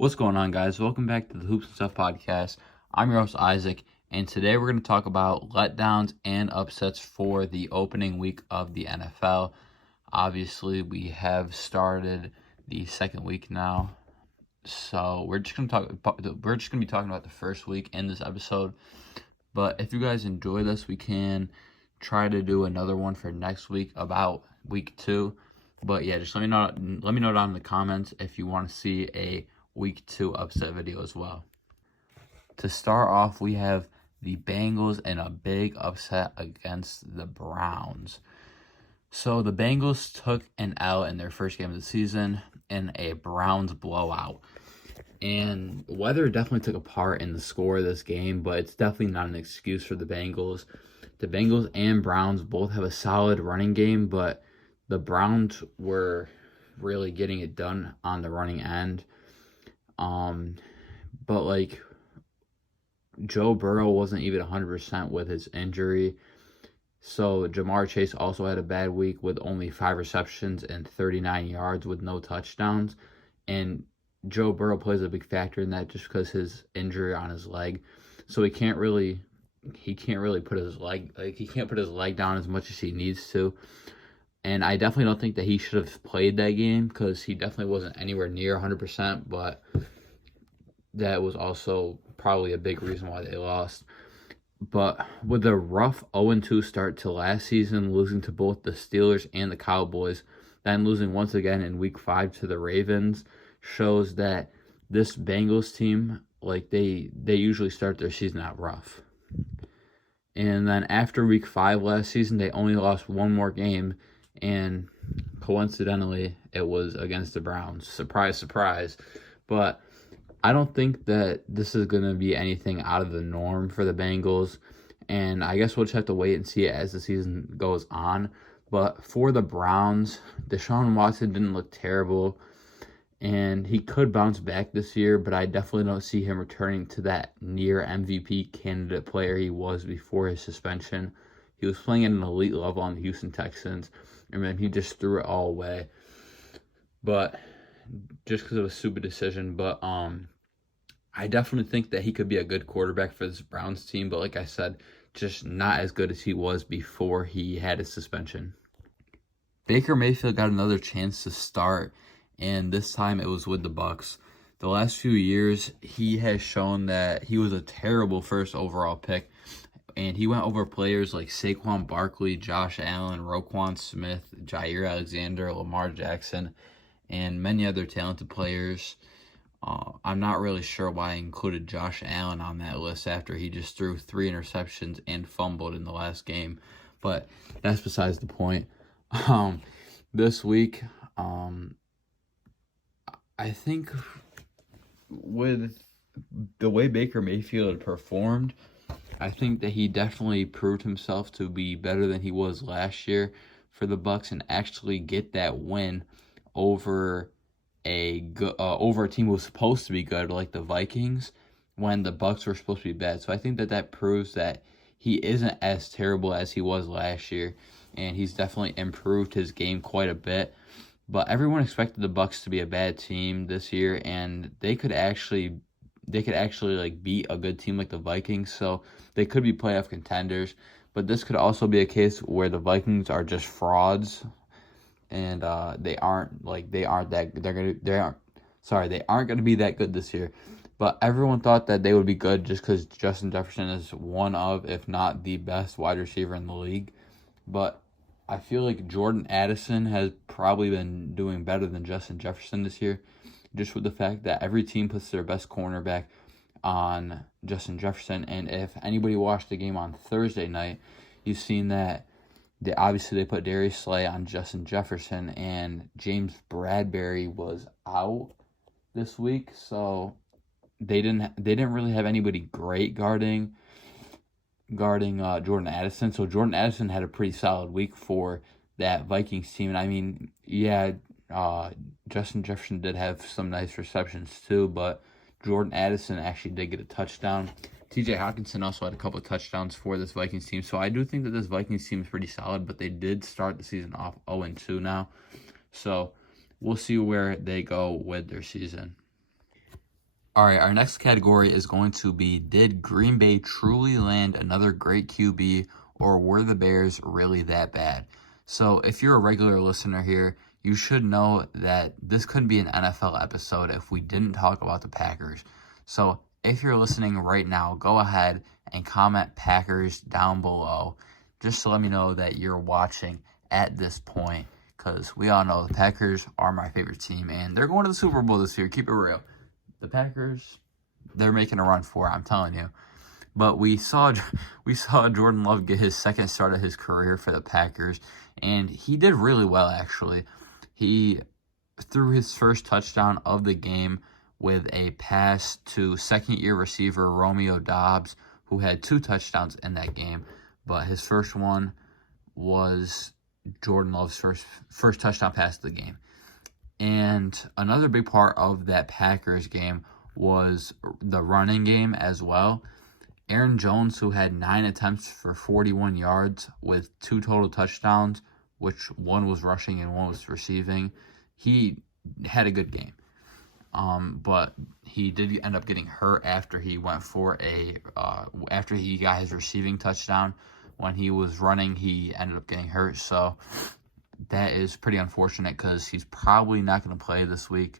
What's going on, guys? Welcome back to the Hoops and Stuff podcast. I'm your host, Isaac, and today we're going to talk about letdowns and upsets for the opening week of the NFL. Obviously, we have started the second week now, so we're just going to be talking about the first week in this episode. But if you guys enjoy this, we can try to do another one for next week about week 2. But yeah, just let me know down in the comments if you want to see a week 2 upset video as well. To start off, we have the Bengals in a big upset against the Browns. So the Bengals took an L in their first game of the season in a Browns blowout. And weather definitely took a part in the score of this game, but it's definitely not an excuse for the Bengals. The Bengals and Browns both have a solid running game, but the Browns were really getting it done on the running end. But like Joe Burrow wasn't even 100% with his injury. So Jamar Chase also had a bad week with only 5 receptions and 39 yards with no touchdowns. And Joe Burrow plays a big factor in that just because his injury on his leg. So he can't really put his leg down as much as he needs to. And I definitely don't think that he should have played that game because he definitely wasn't anywhere near 100%, but that was also probably a big reason why they lost. But with a rough 0-2 start to last season, losing to both the Steelers and the Cowboys, then losing once again in Week 5 to the Ravens, shows that this Bengals team, like they usually start their season out rough. And then after Week 5 last season, they only lost one more game, and coincidentally, it was against the Browns. Surprise, surprise. But I don't think that this is going to be anything out of the norm for the Bengals, and I guess we'll just have to wait and see it as the season goes on. But for the Browns, Deshaun Watson didn't look terrible, and he could bounce back this year, but I definitely don't see him returning to that near MVP candidate player he was before his suspension. He was playing at an elite level on the Houston Texans, and then he just threw it all away. But just because of a stupid decision, but I definitely think that he could be a good quarterback for this Browns team, but like I said, just not as good as he was before he had his suspension. Baker Mayfield got another chance to start, and this time it was with the Bucs. The last few years, he has shown that he was a terrible first overall pick, and he went over players like Saquon Barkley, Josh Allen, Roquan Smith, Jair Alexander, Lamar Jackson, and many other talented players. I'm not really sure why I included Josh Allen on that list after he just threw 3 interceptions and fumbled in the last game, but that's besides the point. This week, I think with the way Baker Mayfield performed, I think that he definitely proved himself to be better than he was last year for the Bucs and actually get that win over a team who was supposed to be good, like the Vikings, when the Bucs were supposed to be bad. So I think that proves that he isn't as terrible as he was last year, and he's definitely improved his game quite a bit. But everyone expected the Bucs to be a bad team this year, and they could actually like beat a good team like the Vikings, so they could be playoff contenders. But this could also be a case where the Vikings are just frauds, and they aren't going to be that good this year. But everyone thought that they would be good just because Justin Jefferson is one of, if not the best wide receiver in the league. But I feel like Jordan Addison has probably been doing better than Justin Jefferson this year, just with the fact that every team puts their best cornerback on Justin Jefferson. And if anybody watched the game on Thursday night, you've seen that they put Darius Slay on Justin Jefferson, and James Bradbury was out this week, so they didn't really have anybody great guarding Jordan Addison. So Jordan Addison had a pretty solid week for that Vikings team. And I mean, yeah, Justin Jefferson did have some nice receptions too, but Jordan Addison actually did get a touchdown. TJ Hawkinson also had a couple of touchdowns for this Vikings team. So I do think that this Vikings team is pretty solid, but they did start the season off 0-2 now. So we'll see where they go with their season. All right, our next category is going to be, did Green Bay truly land another great QB, or were the Bears really that bad? So if you're a regular listener here, you should know that this couldn't be an NFL episode if we didn't talk about the Packers. So if you're listening right now, go ahead and comment Packers down below just to let me know that you're watching at this point, because we all know the Packers are my favorite team, and they're going to the Super Bowl this year. Keep it real. The Packers, they're making a run for it, I'm telling you. But we saw Jordan Love get his second start of his career for the Packers, and he did really well, actually. He threw his first touchdown of the game with a pass to second-year receiver Romeo Doubs, who had 2 touchdowns in that game. But his first one was Jordan Love's first touchdown pass of the game. And another big part of that Packers game was the running game as well. Aaron Jones, who had 9 attempts for 41 yards with 2 total touchdowns, which one was rushing and one was receiving, he had a good game. But he did end up getting hurt after he went for after he got his receiving touchdown. When he was running, he ended up getting hurt. So that is pretty unfortunate, because he's probably not going to play this week,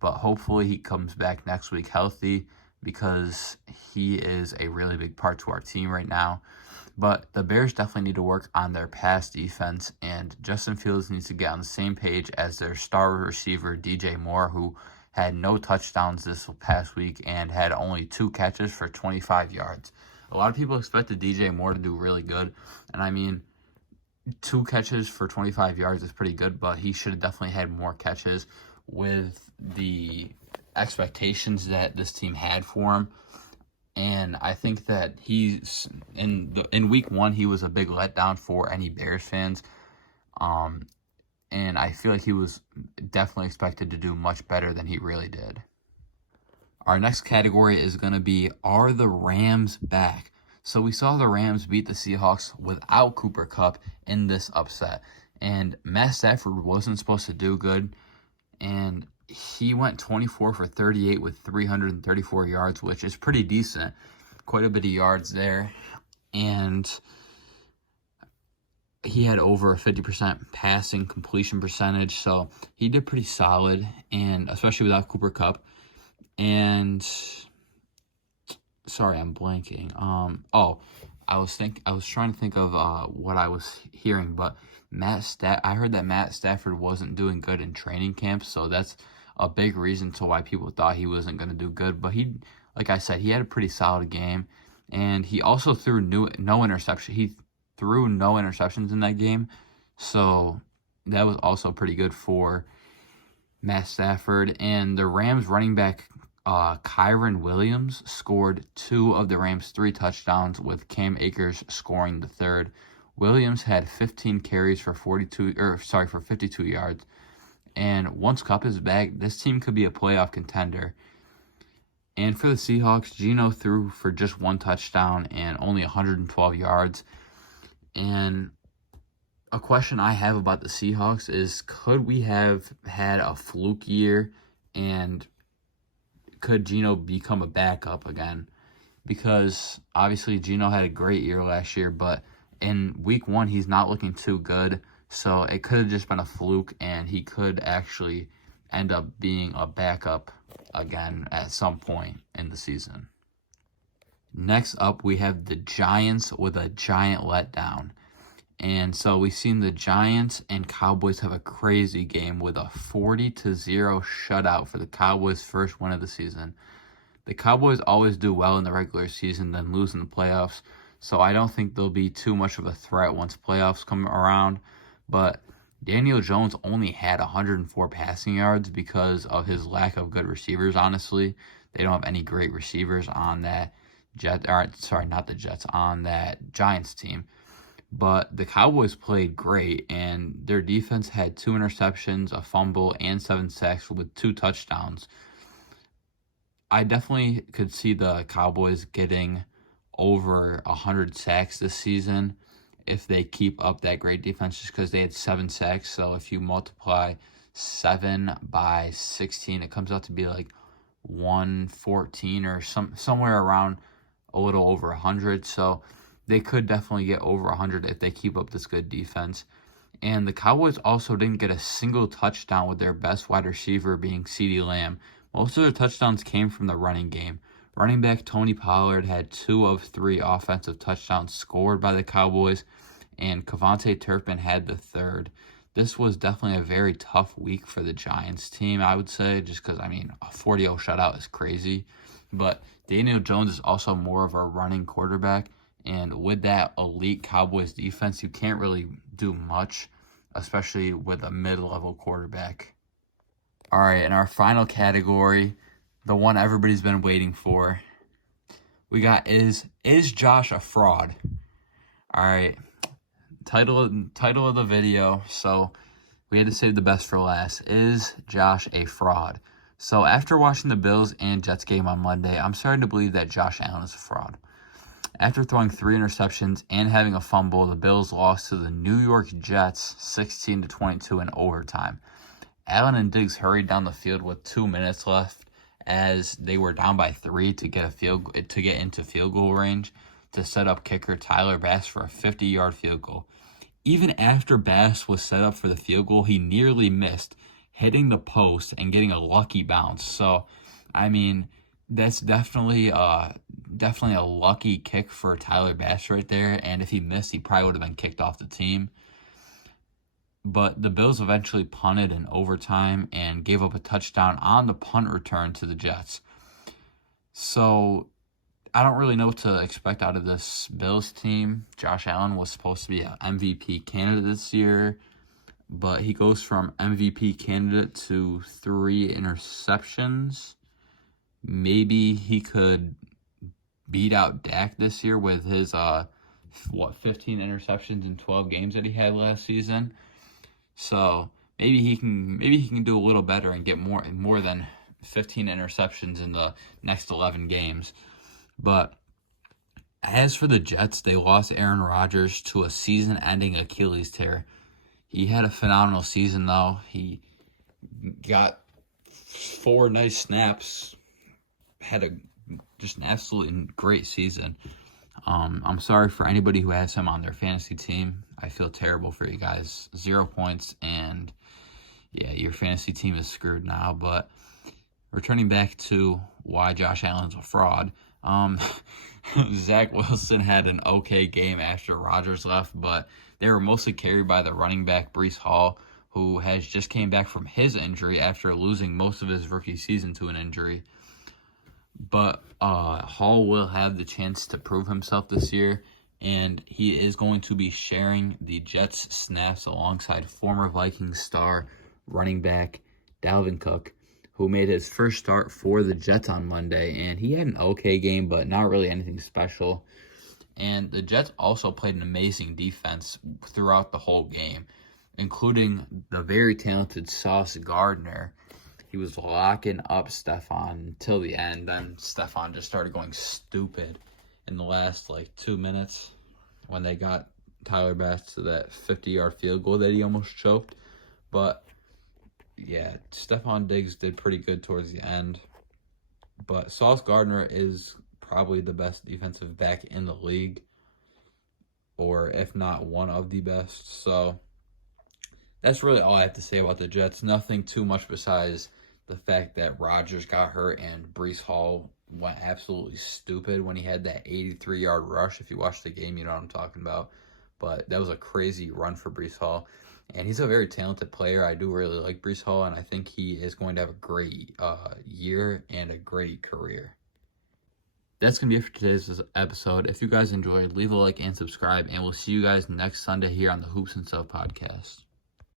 but hopefully he comes back next week healthy, because he is a really big part to our team right now. But the Bears definitely need to work on their pass defense, and Justin Fields needs to get on the same page as their star receiver, DJ Moore, who had no touchdowns this past week and had only 2 catches for 25 yards. A lot of people expected DJ Moore to do really good, and I mean, 2 catches for 25 yards is pretty good, but he should have definitely had more catches with the expectations that this team had for him. And I think that he's in week 1, he was a big letdown for any Bears fans. And I feel like he was definitely expected to do much better than he really did. Our next category is going to be, are the Rams back? So we saw the Rams beat the Seahawks without Cooper Kupp in this upset. And Matt Stafford wasn't supposed to do good. And he went 24 for 38 with 334 yards, which is pretty decent. Quite a bit of yards there. And he had over a 50% passing completion percentage. So he did pretty solid, and especially without Cooper Kupp. And sorry, I'm blanking. I was trying to think of what I was hearing, but I heard that Matt Stafford wasn't doing good in training camp, so that's a big reason to why people thought he wasn't going to do good. But he, like I said, he had a pretty solid game, and he also threw no interception. He threw no interceptions in that game, so that was also pretty good for Matt Stafford. And the Rams running back Kyren Williams scored 2 of the Rams' 3 touchdowns, with Cam Akers scoring the 3rd. Williams had 15 carries for 52 yards. And once Kupp is back, this team could be a playoff contender. And for the Seahawks, Geno threw for just 1 touchdown and only 112 yards. And a question I have about the Seahawks is, could we have had a fluke year, and could Geno become a backup again? Because obviously Geno had a great year last year, but in week 1 he's not looking too good. So it could have just been a fluke, and he could actually end up being a backup again at some point in the season. Next up, we have the Giants with a giant letdown. And so we've seen the Giants and Cowboys have a crazy game with a 40-0 shutout for the Cowboys' first win of the season. The Cowboys always do well in the regular season, then lose in the playoffs. So I don't think they'll be too much of a threat once playoffs come around. But Daniel Jones only had 104 passing yards because of his lack of good receivers, honestly. They don't have any great receivers on that on that Giants team. But the Cowboys played great, and their defense had 2 interceptions, a fumble, and 7 sacks with 2 touchdowns. I definitely could see the Cowboys getting over 100 sacks this season if they keep up that great defense, just because they had 7 sacks. So if you multiply 7 by 16, it comes out to be like 114 or somewhere around a little over 100. So they could definitely get over 100 if they keep up this good defense. And the Cowboys also didn't get a single touchdown with their best wide receiver being CeeDee Lamb. Most of their touchdowns came from the running game. Running back Tony Pollard had 2 of 3 offensive touchdowns scored by the Cowboys, and Kevontae Turpin had the 3rd. This was definitely a very tough week for the Giants team, I would say, just because, a 40-0 shutout is crazy. But Daniel Jones is also more of a running quarterback, and with that elite Cowboys defense, you can't really do much, especially with a mid-level quarterback. All right, in our final category, the one everybody's been waiting for, we got is Josh a fraud? All right, title of the video, so we had to save the best for last. Is Josh a fraud? So after watching the Bills and Jets game on Monday, I'm starting to believe that Josh Allen is a fraud. After throwing 3 interceptions and having a fumble, the Bills lost to the New York Jets 16-22 in overtime. Allen and Diggs hurried down the field with 2 minutes left as they were down by 3 to get into field goal range to set up kicker Tyler Bass for a 50-yard field goal. Even after Bass was set up for the field goal, he nearly missed, hitting the post and getting a lucky bounce. So, that's definitely a lucky kick for Tyler Bass right there. And if he missed, he probably would have been kicked off the team. But the Bills eventually punted in overtime and gave up a touchdown on the punt return to the Jets. So I don't really know what to expect out of this Bills team. Josh Allen was supposed to be an MVP candidate this year, but he goes from MVP candidate to 3 interceptions. Maybe he could beat out Dak this year with his 15 interceptions in 12 games that he had last season. So maybe he can do a little better and get more than 15 interceptions in the next 11 games. But as for the Jets, they lost Aaron Rodgers to a season-ending Achilles tear. He had a phenomenal season, though. He got 4 nice snaps, had just an absolutely great season. I'm sorry for anybody who has him on their fantasy team. I feel terrible for you guys. 0 points, and yeah, your fantasy team is screwed now. But returning back to why Josh Allen's a fraud, Zach Wilson had an okay game after Rodgers left, but they were mostly carried by the running back Breece Hall, who has just came back from his injury after losing most of his rookie season to an injury. But Hall will have the chance to prove himself this year, and he is going to be sharing the Jets snaps alongside former Vikings star running back Dalvin Cook, who made his first start for the Jets on Monday, and he had an okay game, but not really anything special. And the Jets also played an amazing defense throughout the whole game, including the very talented Sauce Gardner. He was locking up Stephon until the end. Then Stephon just started going stupid in the last 2 minutes when they got Tyler Bass to that 50-yard field goal that he almost choked. But yeah, Stephon Diggs did pretty good towards the end. But Sauce Gardner is probably the best defensive back in the league, or if not one of the best. So that's really all I have to say about the Jets. Nothing too much besides the fact that Rodgers got hurt and Breece Hall went absolutely stupid when he had that 83-yard rush. If you watch the game, you know what I'm talking about. But that was a crazy run for Breece Hall. And he's a very talented player. I do really like Breece Hall, and I think he is going to have a great year and a great career. That's going to be it for today's episode. If you guys enjoyed, leave a like and subscribe, and we'll see you guys next Sunday here on the Hoops and Stuff podcast.